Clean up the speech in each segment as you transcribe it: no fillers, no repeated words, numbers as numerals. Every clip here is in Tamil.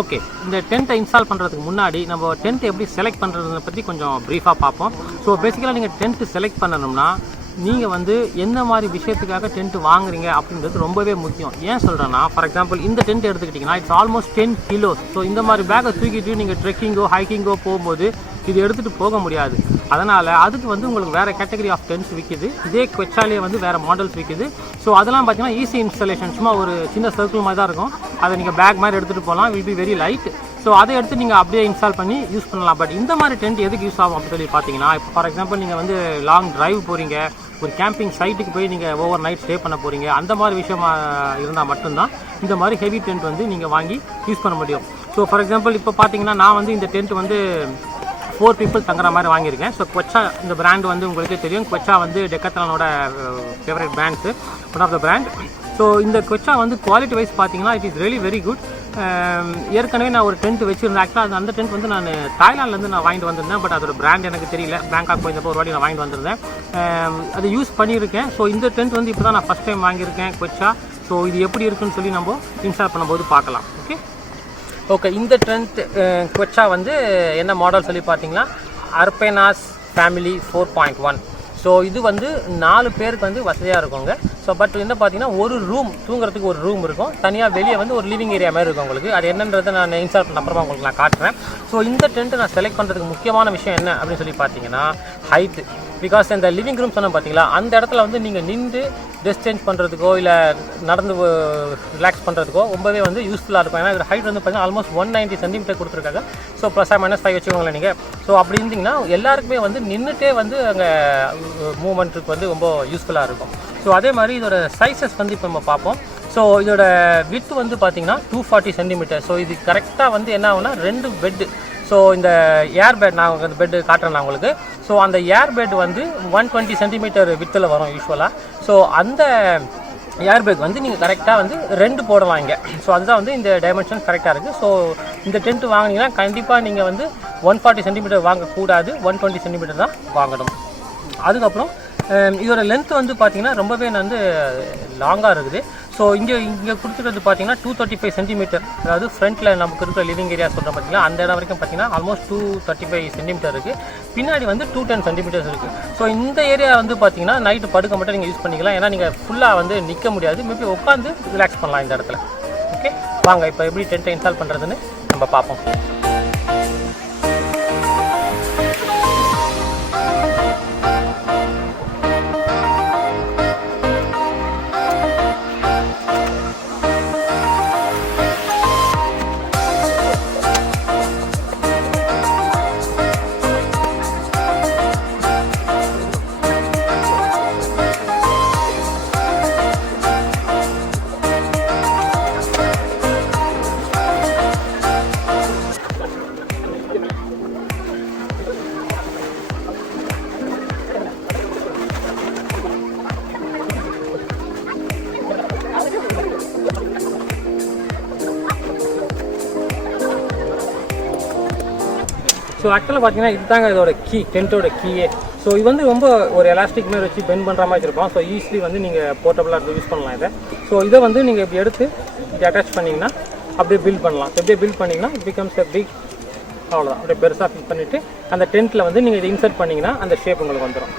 ஓகே, இந்த டென்ட்டை இன்ஸ்டால் பண்ணுறதுக்கு முன்னாடி நம்ம டென்ட் எப்படி செலக்ட் பண்ணுறதை பற்றி கொஞ்சம் ப்ரீஃபாக பார்ப்போம். ஸோ பேசிக்கலாக நீங்கள் டென்ட்டு செலக்ட் பண்ணணும்னா நீங்கள் வந்து எந்த மாதிரி விஷயத்துக்காக டென்ட் வாங்குறீங்க அப்படின்றது ரொம்பவே முக்கியம். ஏன் சொல்கிறேன்னா, ஃபார் எக்ஸாம்பிள் இந்த டென்ட் எடுத்துக்கிட்டிங்கன்னா இட்ஸ் ஆல்மோஸ்ட் 10 கிலோஸ். ஸோ இந்த மாதிரி பேக்கை தூக்கிட்டு நீங்கள் ட்ரெக்கிங்கோ ஹைக்கிங்கோ போகும்போது இது எடுத்துகிட்டு போக முடியாது. அதனால் அதுக்கு வந்து உங்களுக்கு வேறு கேட்டகரி ஆஃப் டென்ட்ஸ் விற்கிது. இதே குவெச்சாலே வந்து வேறு மாடல்ஸ் விற்கிது. ஸோ அதெல்லாம் பார்த்தீங்கன்னா ஈஸி இன்ஸ்டாலேஷன், சும்மா ஒரு சின்ன சர்க்கிள் மாதிரி தான் இருக்கும். அதை நீங்கள் பேக் மாதிரி எடுத்துகிட்டு போகலாம், will be very light. So அதை எடுத்து நீங்கள் அப்படியே இன்ஸ்டால் பண்ணி யூஸ் பண்ணலாம். பட் இந்த மாதிரி டென்ட் எதுக்கு யூஸ் ஆகும் அப்படின்னு சொல்லி பார்த்தீங்கன்னா, இப்போ ஃபார் எக்ஸாம்பிள் நீங்கள் வந்து லாங் டிரைவ் போகிறீங்க, ஒரு கேம்பிங் சைட்டுக்கு போய் நீங்கள் ஓவர் நைட் ஸ்டே பண்ண போகிறீங்க, அந்த மாதிரி விஷயமா இருந்தால் மட்டும்தான் இந்த மாதிரி ஹெவி டென்ட் வந்து நீங்கள் வாங்கி யூஸ் பண்ண முடியும். ஸோ ஃபார் எக்ஸாம்பிள் இப்போ பார்த்தீங்கன்னா நான் வந்து இந்த டென்ட் வந்து 4 பீப்புள் தங்குற மாதிரி வாங்கியிருக்கேன். ஸோ குவெச்சா இந்த பிராண்ட் வந்து உங்களுக்கே தெரியும். குவெச்சா வந்து டெக்காத்லானோட favourite brands, one of the brand. So இந்த குவெச்சா வந்து குவாலிட்டி வைஸ் பார்த்தீங்கன்னா it is really very good. ஏற்கனவே நான் ஒரு டென்ட் வச்சுருந்தேன். ஆக்சுவலாக அந்த டென்ட் வந்து நான் தாய்லாண்ட்லேருந்து நான் வாங்கிட்டு வந்திருந்தேன். பட் அதோட பிராண்ட் எனக்கு தெரியல. பேங்காக் போயிருந்தப்போ ஒரு வாட்டி நான் வாங்கிட்டு வந்திருந்தேன். அதை யூஸ் பண்ணியிருக்கேன். ஸோ இந்த டென்ட் வந்து இப்போ தான் நான் ஃபஸ்ட் டைம் வாங்கியிருக்கேன் குவெச்சா. ஸோ இது எப்படி இருக்குன்னு சொல்லி நம்ம இன்ஸ்டால் பண்ணும்போது பார்க்கலாம். ஓகே, இந்த டென்ட் குவெச்சா வந்து என்ன மாடல் சொல்லி பார்த்தீங்கன்னா அர்பெனாஸ் ஃபேமிலி 4.1. ஸோ இது வந்து 4 பேருக்கு வந்து வசதியாக இருக்குங்க. ஸோ பட் என்ன பார்த்தீங்கன்னா ஒரு ரூம், தூங்குறதுக்கு ஒரு ரூம் இருக்கும். தனியாக வெளியே வந்து ஒரு லிவிங் ஏரியா மாதிரி இருக்கும் உங்களுக்கு. அது என்னன்றதை நான் இன்ஸ்டால் பண்ண அப்புறமா உங்களுக்கு நான் காட்டுறேன். ஸோ இந்த டென்ட்டு நான் செலக்ட் பண்ணுறதுக்கு முக்கியமான விஷயம் என்ன அப்படின்னு சொல்லி பார்த்தீங்கன்னா ஹைட்டு. பிகாஸ் இந்த லிவிங் ரூம் சொன்னால் பார்த்தீங்களா, அந்த இடத்துல வந்து நீங்கள் நின்று ட்ரெஸ் சேஞ்ச் பண்ணுறதுக்கோ இல்லை நடந்து ரிலாக்ஸ் பண்ணுறதுக்கோ ரொம்பவே வந்து யூஸ்ஃபுல்லாக இருக்கும். ஏன்னா இதோட ஹைட் வந்து பார்த்தீங்கன்னா ஆல்மோஸ்ட் 190 சென்டிமீட்டர் கொடுத்துருக்காங்க. ஸோ +−5 வச்சுக்கோங்களேன் நீங்கள். ஸோ அப்படி இருந்தீங்கன்னா எல்லாருக்குமே வந்து நின்றுட்டே வந்து அங்கே மூவ்மெண்ட்டுக்கு வந்து ரொம்ப யூஸ்ஃபுல்லாக இருக்கும். ஸோ அதே மாதிரி இதோட சைஸஸ் வந்து இப்போ நம்ம பார்ப்போம். ஸோ இதோட வித்து வந்து பார்த்தீங்கன்னா 240 சென்டிமீட்டர். ஸோ இது கரெக்டாக வந்து என்ன ஆகுனா 2 பெட்டு. ஸோ இந்த ஏர்பெட் நான் அந்த பெட்டு காட்டுறேன் நான் உங்களுக்கு. ஸோ அந்த ஏர்பெட் வந்து 120 சென்டிமீட்டர் வித்தில் வரும் யூஸ்வலாக. ஸோ அந்த ஏர்பேக் வந்து நீங்கள் கரெக்டாக வந்து 2 போடலாம் இங்கே. ஸோ அதுதான் வந்து இந்த டைமென்ஷன் கரெக்டாக இருக்குது. ஸோ இந்த டென்ட் வாங்கினீங்கன்னா கண்டிப்பாக நீங்கள் வந்து 140 சென்டிமீட்டர் வாங்கக்கூடாது, 120 சென்டிமீட்டர் தான் வாங்கணும். அதுக்கப்புறம் இதோட லென்த் வந்து பார்த்தீங்கன்னா ரொம்பவே வந்து லாங்காக இருக்குது. ஸோ இங்கே கொடுத்துருக்கிறது பார்த்தீங்கன்னா 235 சென்டிமீட்டர். அதாவது ஃப்ரண்ட்டில் நமக்கு இருக்கிற லிவிங் ஏரியா சொல்கிறோம் பார்த்தீங்கன்னா அந்த இடம் வரைக்கும் பார்த்தீங்கன்னா ஆல்மோஸ்ட் 235 சென்டிமீட்டர் இருக்குது. பின்னாடி வந்து 210 சென்டிமீட்டர்ஸ் இருக்குது. ஸோ இந்த ஏரியா வந்து பார்த்தீங்கன்னா நைட்டு படுக்க மட்டும் நீங்கள் யூஸ் பண்ணிக்கலாம். ஏன்னா நீங்கள் ஃபுல்லாக வந்து நிற்க முடியாது, மேபி உட்காந்து ரிலாக்ஸ் பண்ணலாம் இந்த இடத்துல. ஓகே, வாங்க இப்போ எப்படி டென்ட்டை இன்ஸ்டால் பண்ணுறதுன்னு நம்ம பார்ப்போம். ஸோ ஆக்சுவலாக பார்த்தீங்கன்னா இதுதாங்க இதோட கீ, டென்ட்டோட கீயே. ஸோ இது வந்து ரொம்ப ஒரு எலாஸ்டிக் மாதிரி வச்சு பெண்ட் பண்ணுற மாதிரி இருக்கும். ஸோ ஈஸிலி வந்து நீங்கள் போர்ட்டபுளாக யூஸ் பண்ணலாம் இதை. ஸோ இதை வந்து நீங்கள் இப்படி எடுத்து இப்படி அட்டாச் பண்ணிங்கன்னா அப்படியே பில்ட் பண்ணலாம். அப்படியே பில்ட் பண்ணிங்கன்னா இட் பிகம்ஸ் எ பிக், அவ்வளோதான். அப்படியே பெருசாக ஃபில் பண்ணிவிட்டு அந்த டென்ட்டில் வந்து நீங்கள் இதை இன்சர்ட் பண்ணிங்கன்னா அந்த ஷேப் உங்களுக்கு வந்துடும்.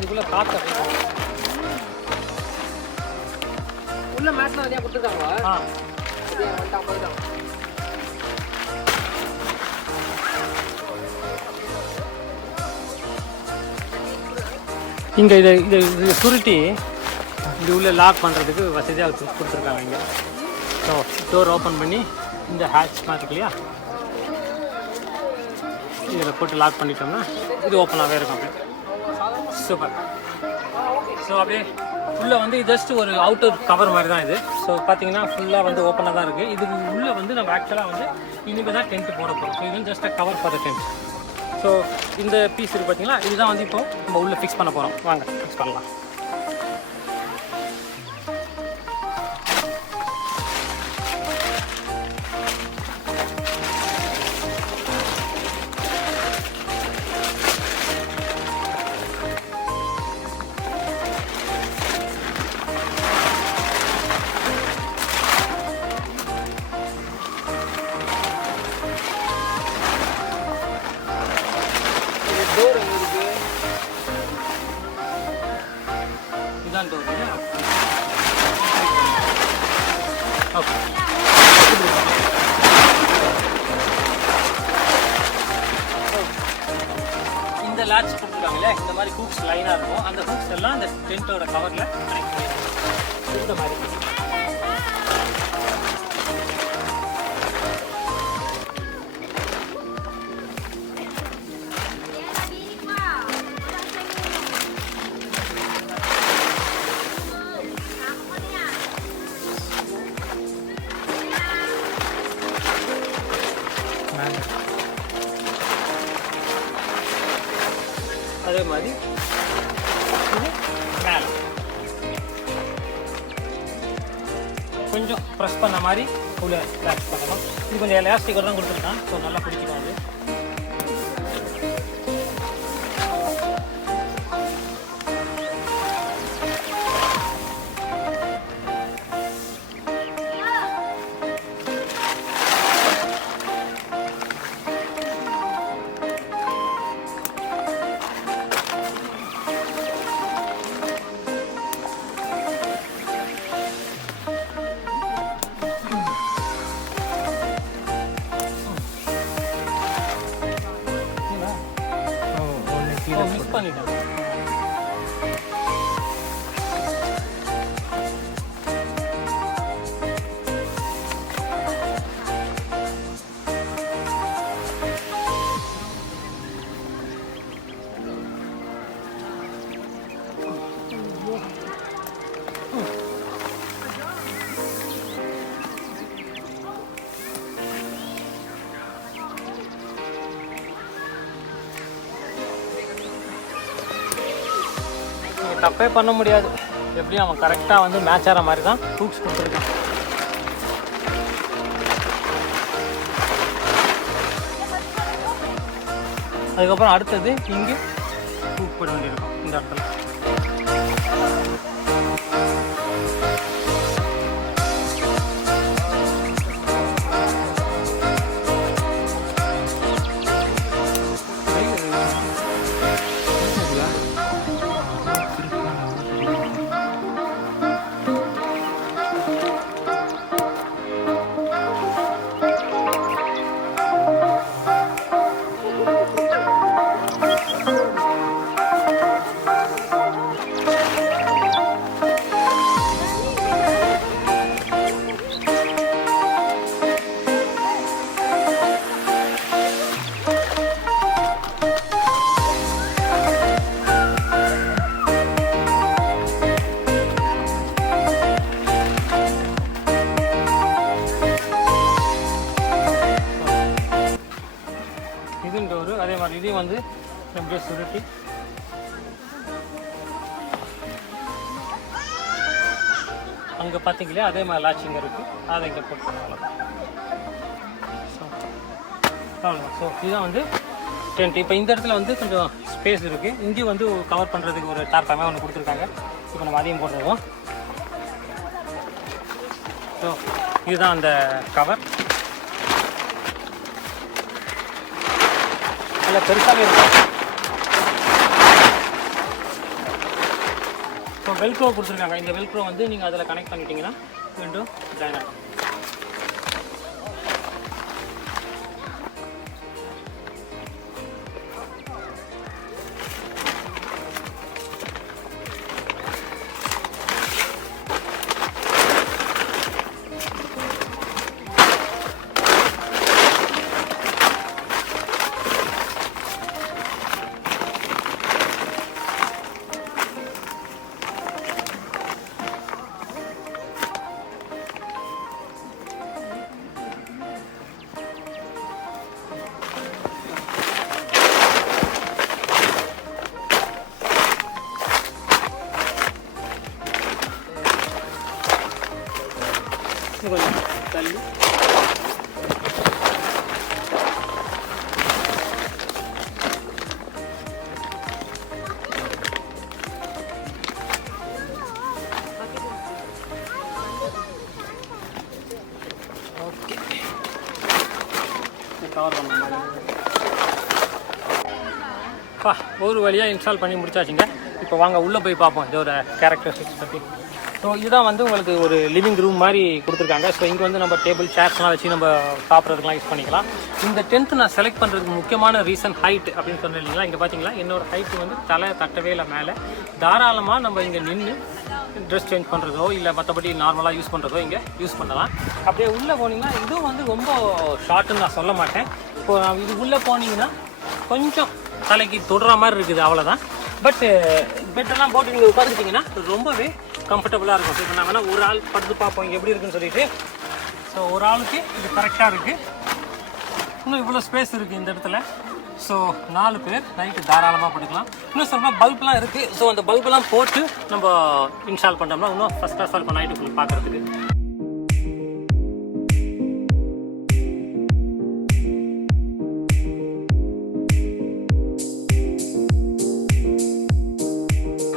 இதுக்குள்ளே காற்று உள்ள மேட்லாம் நிறையா கொடுத்துருக்காங்களா? போயிடும். இங்கே இதை சுருட்டி இது உள்ளே லாக் பண்ணுறதுக்கு வசதியாக கொடுத்துருக்காங்க இங்கே. ஸோ டோர் ஓப்பன் பண்ணி இந்த ஹேட்ச் மாதிரி இருக்கு இல்லையா, இதில் போட்டு லாக் பண்ணிட்டோம்னா இது ஓப்பனாகவே இருக்கும். அப்படியே சூப்பர். ஸோ அப்படியே உள்ளே வந்து ஜஸ்ட் ஒரு அவுட்டர் கவர் மாதிரி தான் இது. ஸோ பார்த்தீங்கன்னா ஃபுல்லாக வந்து ஓப்பனாக தான் இருக்குது. இதுக்கு உள்ளே வந்து நம்ம ஆக்சுவலாக வந்து இனிமேல் தான் டென்ட் போட போகிறோம். ஸோ இது just cover for the tent. So இந்த பீஸ் இருக்குது பார்த்தீங்களா, இதுதான் வந்து இப்போ நம்ம உள்ளே ஃபிக்ஸ் பண்ண போகிறோம். வாங்க ஃபிக்ஸ் பண்ணலாம். இதான் டோர். ஓகே, இந்த லாட்ச் கொடுத்துருக்காங்களே, இந்த மாதிரி ஹூக்ஸ் லைனாக இருக்கும். அந்த ஹூக்ஸ் எல்லாம் இந்த டென்ட்டோட கவரில் கனெக்ட் பண்ணிடுவோம். இந்த மாதிரி அதே மாதிரி இது மேலே கொஞ்சம் ப்ரெஸ் பண்ண மாதிரி உள்ள லாக்ஸ் பண்ணணும். இது கொஞ்சம் எலாஸ்டிக்கோட தான் கொடுத்துருக்கான். ஸோ நல்லா பிடிக்கணும் அது. மிக்ஸ் பண்ணிட்டேன். தப்பே பண்ண முடியாது. எப்படியும் அவன் கரெக்டாக வந்து மேட்ச் ஆகிற மாதிரி தான் ஹூக்ஸ் கொடுத்துருக்கான். அதுக்கப்புறம் அடுத்தது இங்கே ஹூக் போட வேண்டியிருக்கும் இந்த இடத்துல. அதே மாதிரி இதையும் வந்து அப்படியே சுருட்டி அங்கே பார்த்தீங்களா அதே மாதிரி லாட்சிங் இருக்குது, அதை இங்கே போட்டுருக்காங்க. ஸோ இதுதான் வந்து டென்ட். இப்போ இந்த இடத்துல வந்து கொஞ்சம் ஸ்பேஸ் இருக்குது. இங்கேயும் வந்து கவர் பண்ணுறதுக்கு ஒரு டார்ப்பாக ஒன்று கொடுத்துருக்காங்க. இப்போ நம்ம அதையும் போட்டுருவோம். ஸோ இதுதான் அந்த கவர். நல்லா பெருசாகவே இருக்கும். ஸோ வெல்க்ரோ கொடுத்துருக்காங்க. இந்த வெல்க்ரோ வந்து நீங்கள் அதில் கனெக்ட் பண்ணிட்டீங்கன்னா விண்டோ ஜாயின் ஆகும். கொஞ்சம் தள்ளி ஓகே கவர் பண்ண ஒரு வழியாக இன்ஸ்டால் பண்ணி முடிச்சாச்சுங்க. இப்போ வாங்க உள்ளே போய் பார்ப்போம் இதோட கேரக்டரிஸ்டிக்ஸ் பற்றி. ஸோ இதுதான் வந்து உங்களுக்கு ஒரு லிவிங் ரூம் மாதிரி கொடுத்துருக்காங்க. ஸோ இங்கே வந்து நம்ம டேபிள் சேர்ஸ்லாம் வச்சு நம்ம சாப்பிட்றதுக்குலாம் யூஸ் பண்ணிக்கலாம். இந்த டென்ட் நான் செலக்ட் பண்ணுறதுக்கு முக்கியமான ரீசன் ஹைட் அப்படின்னு சொன்னேன் இல்லைங்களா. இங்கே பார்த்தீங்களா என்னோட ஹைட் வந்து தலை தட்டவே இல்லை மேலே. தாராளமாக நம்ம இங்கே நின்று ட்ரெஸ் சேஞ்ச் பண்ணுறதோ இல்லை மற்றபடி நார்மலாக யூஸ் பண்ணுறதோ இங்கே யூஸ் பண்ணலாம். அப்படியே உள்ளே போனீங்கன்னா இதுவும் வந்து ரொம்ப ஷார்ட்டுன்னு நான் சொல்ல மாட்டேன். இப்போது இது உள்ளே போனீங்கன்னா கொஞ்சம் தலைக்கு தொடுற மாதிரி இருக்குது, அவ்வளோதான். பட் பெட்டெல்லாம் போட்டு நீங்கள் உட்காந்துக்கிட்டிங்கன்னா ரொம்பவே கம்ஃபர்டபுளாக இருக்கும். ஸோ இப்போ நான் வேணால் ஒரு ஆள் படுத்து பார்ப்போம் இங்கே எப்படி இருக்குன்னு சொல்லிட்டு. ஸோ ஒரு ஆளுக்கு இது கரெக்டாக இருக்குது. இன்னும் இவ்வளோ ஸ்பேஸ் இருக்குது இந்த இடத்துல. ஸோ 4 பேர் நைட்டு தாராளமாக படுக்கலாம். இன்னும் சொல்லலாம் பல்ப்லாம் இருக்குது. ஸோ அந்த பல்பெல்லாம் போட்டு நம்ம இன்ஸ்டால் பண்ணோம்னா இன்னும் ஃபஸ்ட் கிளாஸாக இருக்கும் நைட்டுக்குள்ளே பார்க்குறதுக்கு.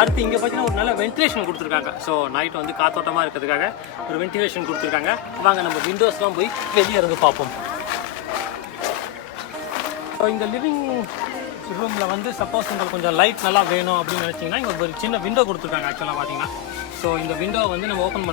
அடுத்து இங்கே பார்த்தீங்கன்னா ஒரு நல்ல வென்டிலேஷன் கொடுத்துருக்காங்க. ஸோ நைட் வந்து காத்தோட்டமாக இருக்கிறதுக்காக ஒரு வென்டிலேஷன் கொடுத்துருக்காங்க. வாங்க நம்ம விண்டோஸ்லாம் போய் வெளியே இருந்து பார்ப்போம். ஸோ இந்த லிவிங் ரூமில் வந்து சப்போஸ் உங்களுக்கு கொஞ்சம் லைட் நல்லா வேணும் அப்படின்னு நினச்சிங்கன்னா இங்கே ஒரு சின்ன விண்டோ கொடுத்துருக்காங்க ஆக்சுவலாக பார்த்தீங்கன்னா. ஸோ இந்த விண்டோவை வந்து நம்ம ஓப்பன்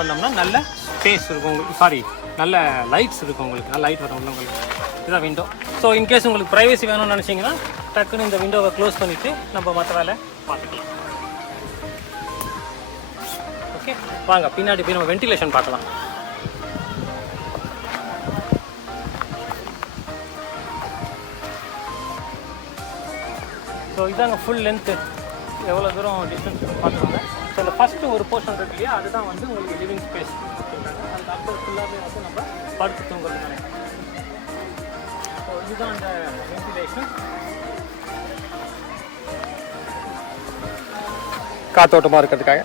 பண்ணோம்னா நல்ல ஸ்பேஸ் இருக்கும் உங்களுக்கு. சாரி, நல்ல லைட்ஸ் இருக்கும் உங்களுக்கு. நல்ல லைட் வரும் உங்களுக்கு. இதுதான் விண்டோ. ஸோ இன்கேஸ் உங்களுக்கு ப்ரைவசி வேணும்னு நினச்சிங்கன்னா டக்குன்னு இந்த விண்டோவை க்ளோஸ் பண்ணிவிட்டு நம்ம மற்ற வேலை பார்த்துக்கலாம். ஓகே, வாங்க பின்னாடி போய் நம்ம வென்டிலேஷன் பார்க்கலாம். ஸோ இதாங்க ஃபுல் லென்த்து, எவ்வளோ தூரம் டிஸ்டன்ஸ் பார்த்துருவாங்க. ஸோ இந்த ஃபஸ்ட்டு ஒரு போர்ஷன் இருக்கு இல்லையா, அதுதான் வந்து உங்களுக்கு லிவிங் ஸ்பேஸ். அந்த அடுத்த ஃபுல்லாகவே வந்து நம்ம படுத்து தூங்குறது. ஸோ இதுதான் அந்த வென்டிலேஷன், காத்தோட்டமாக இருக்கிறதுக்காக.